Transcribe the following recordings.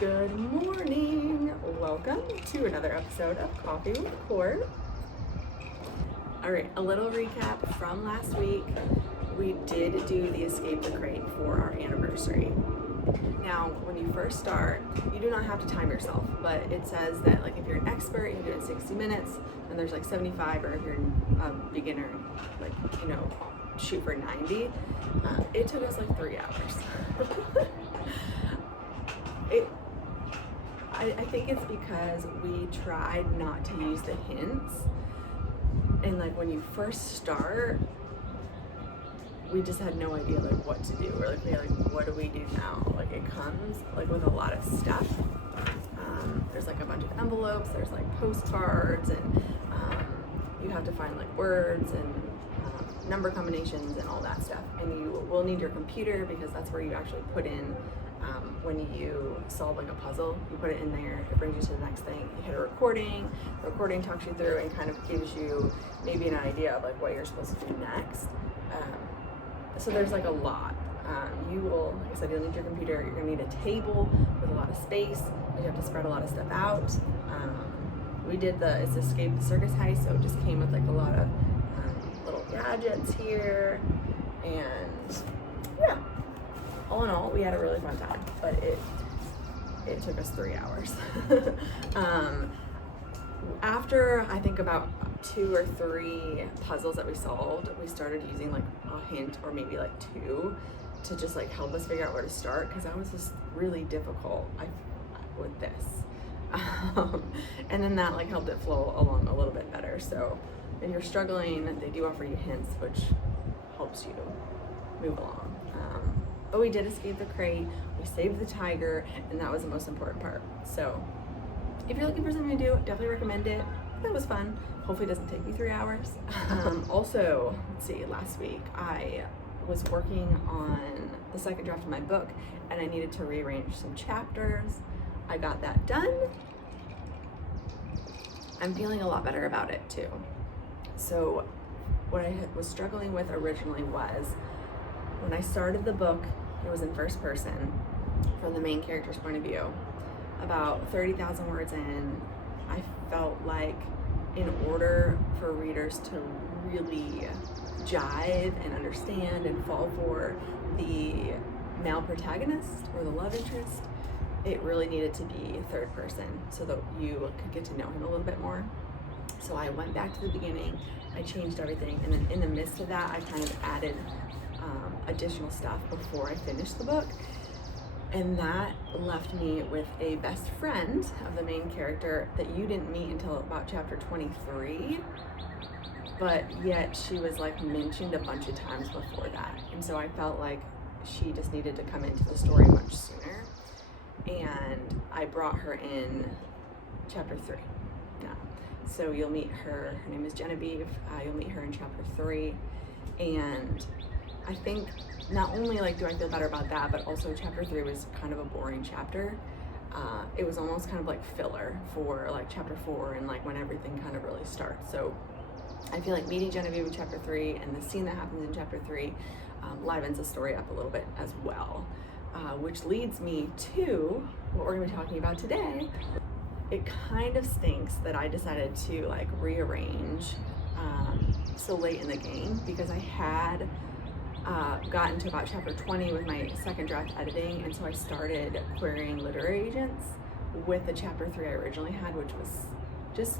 Good morning! Welcome to another episode of Coffee with Court. Alright, a little recap from last week. We did do the Escape the Crate for our anniversary. Now, when you first start, you do not have to time yourself, but it says that like if you're an expert, you can do it in 60 minutes, and there's like 75, or if you're a beginner, like, shoot for 90. It took us like 3 hours. I think it's because we tried not to use the hints, and like when you first start, we just had no idea like what to do, or like what do we do now? Like it comes like with a lot of stuff. There's like a bunch of envelopes, there's like postcards, and you have to find like words and number combinations and all that stuff. And you will need your computer because that's where you actually put in when you solve like a puzzle. You put it in there, it brings you to the next thing. You hit a recording, the recording talks you through and kind of gives you maybe an idea of like what you're supposed to do next. So there's like a lot. You will, like I said, you'll need your computer, you're gonna need a table with a lot of space, you have to spread a lot of stuff out. We did it's Escape the Circus Heist, so it just came with like a lot of little gadgets here, and yeah. All in all, we had a really fun time, but it took us 3 hours. After I think about 2 or 3 puzzles that we solved, we started using like a hint or maybe like 2 to just like help us figure out where to start, because that was just really difficult with this. And then that like helped it flow along a little bit better. So if you're struggling, they do offer you hints, which helps you move along. But we did escape the crate, we saved the tiger, and that was the most important part. So if you're looking for something to do, definitely recommend it. It was fun. Hopefully it doesn't take me 3 hours. Also, let's see, last week I was working on the second draft of my book, and I needed to rearrange some chapters. I got that done. I'm feeling a lot better about it too. So what I was struggling with originally was, when I started the book, it was in first person from the main character's point of view. About 30,000 words in, I felt like in order for readers to really jive and understand and fall for the male protagonist or the love interest, it really needed to be third person so that you could get to know him a little bit more. So I went back to the beginning, I changed everything, and then in the midst of that, I kind of added additional stuff before I finished the book. And that left me with a best friend of the main character that you didn't meet until about chapter 23, but yet she was like mentioned a bunch of times before that. And so I felt like she just needed to come into the story much sooner. And I brought her in chapter 3 now. So you'll meet her name is Genevieve, you'll meet her in chapter 3. And I think not only like do I feel better about that, but also chapter 3 was kind of a boring chapter. It was almost kind of like filler for like chapter 4 and like when everything kind of really starts. So I feel like meeting Genevieve in chapter 3 and the scene that happens in chapter 3 livens the story up a little bit as well, which leads me to what we're going to be talking about today. It kind of stinks that I decided to like rearrange so late in the game, because I had gotten to about chapter 20 with my second draft editing, and so I started querying literary agents with the chapter 3 I originally had, which was just,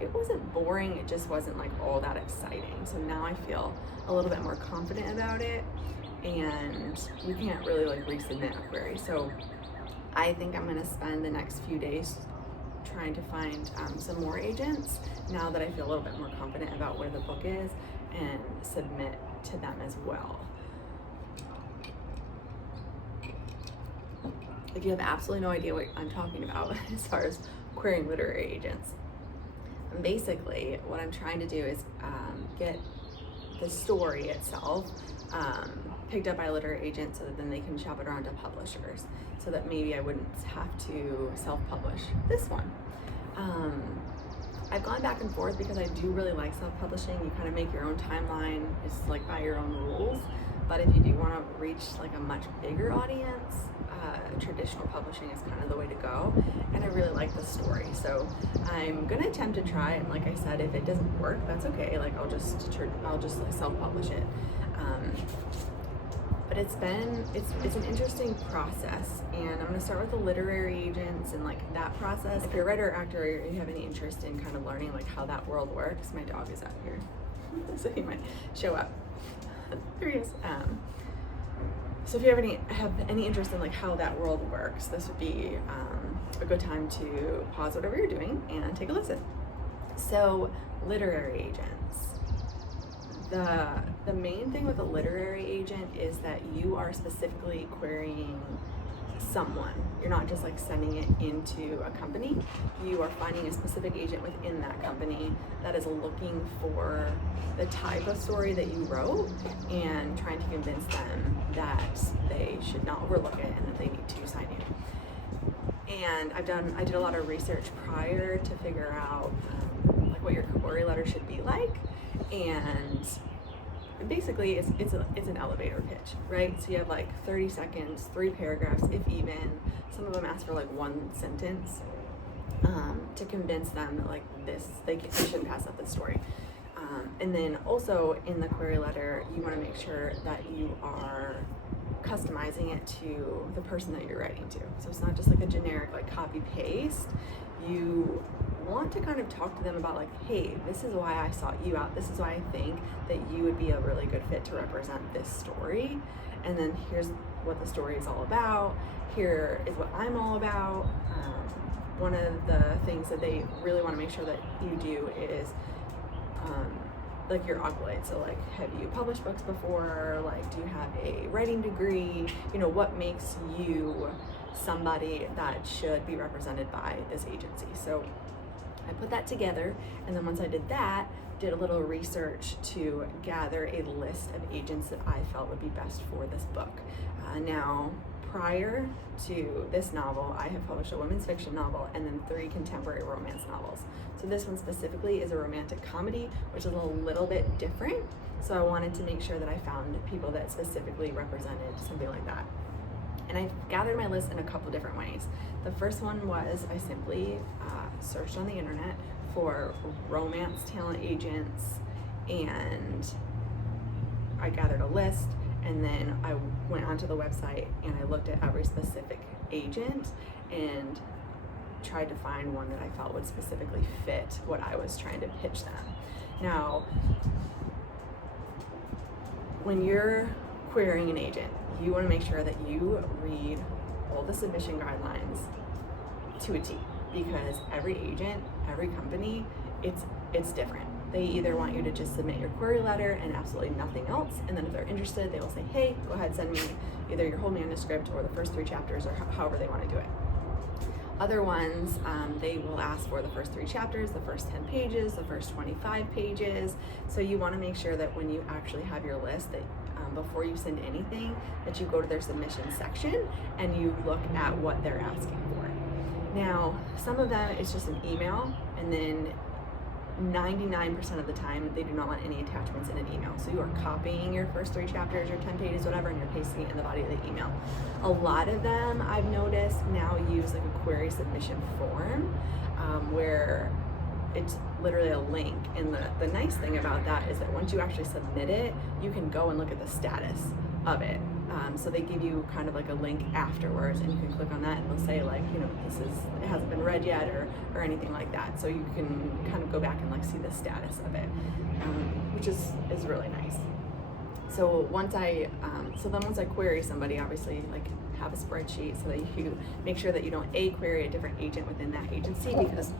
it wasn't boring, it just wasn't like all that exciting. So now I feel a little bit more confident about it, and you can't really like resubmit a query. So I think I'm gonna spend the next few days trying to find some more agents now that I feel a little bit more confident about where the book is, and submit to them as well. If you have absolutely no idea what I'm talking about as far as querying literary agents, basically what I'm trying to do is get the story itself picked up by a literary agent so that then they can shop it around to publishers, so that maybe I wouldn't have to self-publish this one. I've gone back and forth because I do really like self-publishing. You kind of make your own timeline, it's like by your own rules. But if you do want to reach like a much bigger audience, traditional publishing is kind of the way to go, and I really like the story. So I'm gonna attempt to try it, and like I said, if it doesn't work, that's okay. Like I'll just like self-publish it. But it's an interesting process, and I'm gonna start with the literary agents and like that process. If you're a writer or actor, or you have any interest in kind of learning like how that world works, my dog is out here, so he might show up. There he is. So if you have any interest in like how that world works, this would be a good time to pause whatever you're doing and take a listen. So literary agents. The main thing with a literary agent is that you are specifically querying someone. You're not just like sending it into a company. You are finding a specific agent within that company that is looking for the type of story that you wrote and trying to convince them that they should not overlook it and that they need to sign you. And I did a lot of research prior to figure out like what your query letter should be like, and basically it's an elevator pitch, right? So you have like 30 seconds, 3 paragraphs, if even. Some of them ask for like 1 sentence to convince them that like they shouldn't pass up this story. And then also in the query letter, you want to make sure that you are customizing it to the person that you're writing to. So it's not just like a generic like copy paste. You want to kind of talk to them about like, hey, this is why I sought you out. This is why I think that you would be a really good fit to represent this story. And then here's what the story is all about. Here is what I'm all about. One of the things that they really want to make sure that you do is like your accolades. So like, have you published books before? Like, do you have a writing degree? You know, what makes you somebody that should be represented by this agency? So I put that together, and then once I did that, did a little research to gather a list of agents that I felt would be best for this book. Now, prior to this novel, I have published a women's fiction novel and then 3 contemporary romance novels. So this one specifically is a romantic comedy, which is a little bit different. So I wanted to make sure that I found people that specifically represented something like that. And I gathered my list in a couple different ways. The first one was I simply searched on the internet for romance talent agents, and I gathered a list, and then I went onto the website and I looked at every specific agent and tried to find one that I felt would specifically fit what I was trying to pitch them. Now, when you're querying an agent, you want to make sure that you read all the submission guidelines to a T, because every agent, every company, it's different. They either want you to just submit your query letter and absolutely nothing else, and then if they're interested, they will say, hey, go ahead, send me either your whole manuscript or the first 3 chapters, or however they want to do it. Other ones, they will ask for the first 3 chapters, the first 10 pages, the first 25 pages. So you want to make sure that when you actually have your list, that before you send anything, that you go to their submission section and you look at what they're asking for. Now, some of them it's just an email, and then 99% of the time they do not want any attachments in an email. So you are copying your first 3 chapters or 10 pages, whatever, and you're pasting it in the body of the email. A lot of them I've noticed now use like a query submission form where it's literally a link. And the nice thing about that is that once you actually submit it, you can go and look at the status of it. So they give you kind of like a link afterwards, and you can click on that and they'll say like, you know, it hasn't been read yet or anything like that. So you can kind of go back and like see the status of it, which is really nice. So once I query somebody, obviously like have a spreadsheet so that you make sure that you don't query a different agent within that agency, because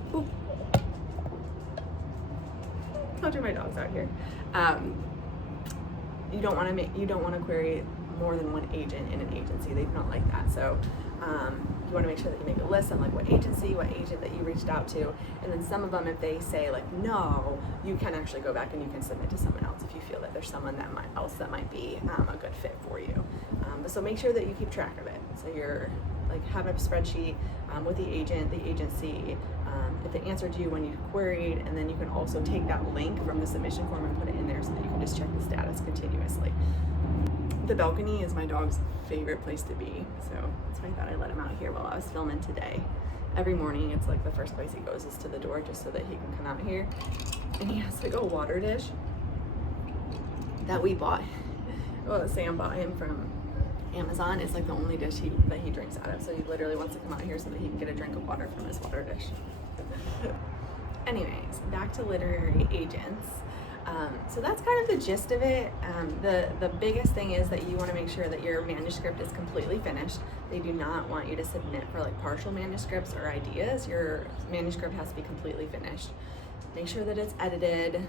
told you my dog's out here. You don't want to query more than one agent in an agency. They do not like that. So you want to make sure that you make a list on like what agency, what agent that you reached out to, and then some of them, if they say like no, you can actually go back and you can submit to someone else if you feel that there's someone that might be a good fit for you. But so make sure that you keep track of it. So you're like have a spreadsheet with the agent, the agency, if they answered you when you queried, and then you can also take that link from the submission form and put it in there so that you can just check the status continuously. The balcony is my dog's favorite place to be, so that's why I thought I'd let him out here while I was filming today. Every morning, it's like the first place he goes is to the door, just so that he can come out here. And he has like a water dish that we bought. Well, Sam bought him from Amazon. It's like the only dish that he drinks out of. So he literally wants to come out here so that he can get a drink of water from his water dish. Anyways, back to literary agents. So that's kind of the gist of it. The biggest thing is that you want to make sure that your manuscript is completely finished. They do not want you to submit for like partial manuscripts or ideas. Your manuscript has to be completely finished. Make sure that it's edited.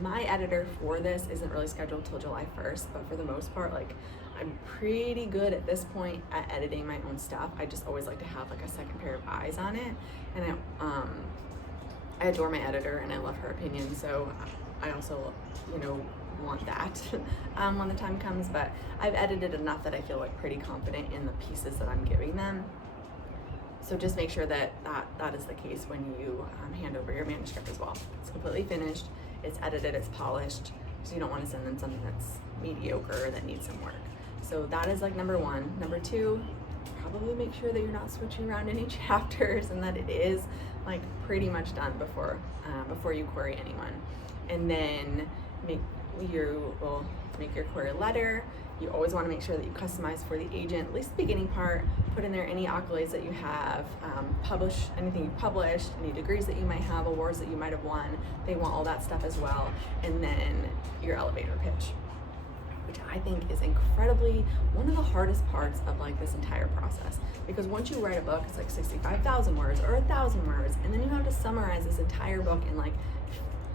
My editor for this isn't really scheduled till July 1st, but for the most part, like, I'm pretty good at this point at editing my own stuff. I just always like to have like a second pair of eyes on it, and I adore my editor and I love her opinion, so I also, want that when the time comes. But I've edited enough that I feel like pretty confident in the pieces that I'm giving them. So just make sure that is the case when you hand over your manuscript as well. It's completely finished, it's edited, it's polished, so you don't want to send them something that's mediocre or that needs some work. So that is like number one. Number two, probably make sure that you're not switching around any chapters and that it is like pretty much done before you query anyone. And then make your query letter. You always want to make sure that you customize for the agent, at least the beginning part. Put in there any accolades that you have, publish anything you published, any degrees that you might have, awards that you might have won. They want all that stuff as well. And then your elevator pitch, which I think is incredibly one of the hardest parts of like this entire process. Because once you write a book, it's like 65,000 words or 1,000 words, and then you have to summarize this entire book in like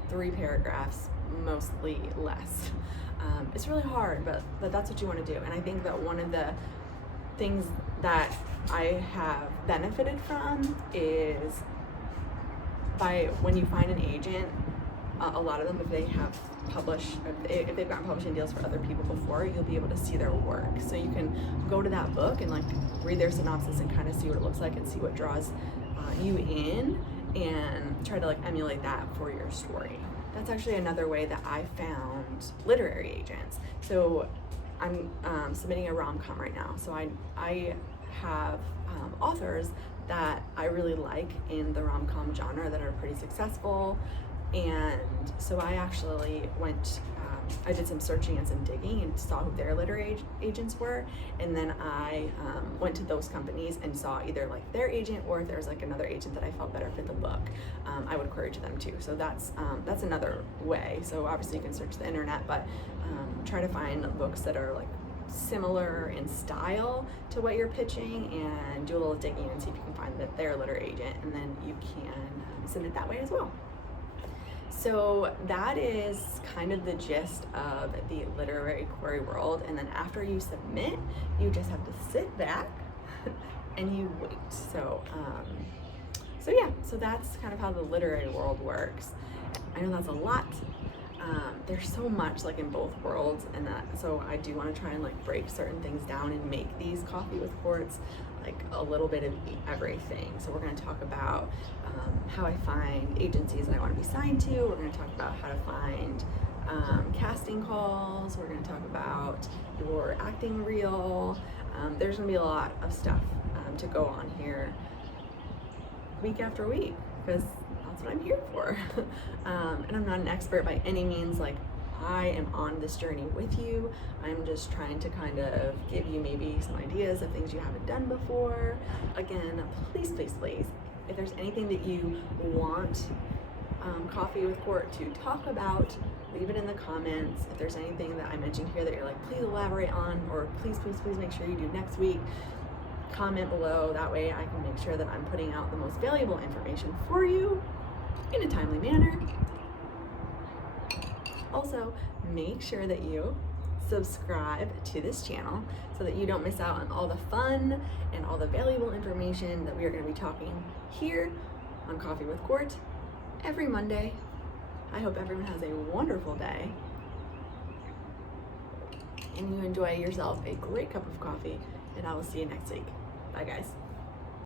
3 paragraphs, mostly less. It's really hard, but that's what you want to do. And I think that one of the things that I have benefited from is when you find an agent, a lot of them, if they've gotten publishing deals for other people before, you'll be able to see their work. So you can go to that book and like read their synopsis and kind of see what it looks like and see what draws you in, and try to like emulate that for your story. That's actually another way that I found literary agents. So I'm submitting a rom-com right now. So I have authors that I really like in the rom-com genre that are pretty successful. And so I actually I did some searching and some digging and saw who their literary agents were. And then I went to those companies and saw either like their agent, or if there's like another agent that I felt better fit the book, I would query to them too. So that's another way. So obviously you can search the internet, but try to find books that are like similar in style to what you're pitching, and do a little digging and see if you can find their literary agent, and then you can submit that way as well. So that is kind of the gist of the literary query world. And then after you submit, you just have to sit back and you wait. So that's kind of how the literary world works. I know that's a lot. There's so much like in both worlds, and so I do want to try and like break certain things down and make these Coffee with Quartz like a little bit of everything. So we're going to talk about how I find agencies that I want to be signed to. We're going to talk about how to find casting calls. We're going to talk about your acting reel. There's going to be a lot of stuff to go on here week after week, because that's what I'm here for. And I'm not an expert by any means. Like, I am on this journey with you. I'm just trying to kind of give you maybe some ideas of things you haven't done before. Again, please, if there's anything that you want Coffee with Court to talk about, leave it in the comments. If there's anything that I mentioned here that you're like, please elaborate on, or please make sure you do next week, comment below. That way I can make sure that I'm putting out the most valuable information for you in a timely manner. Also, make sure that you subscribe to this channel so that you don't miss out on all the fun and all the valuable information that we are going to be talking here on Coffee with Court every Monday. I hope everyone has a wonderful day and you enjoy yourself a great cup of coffee, and I will see you next week. Bye guys.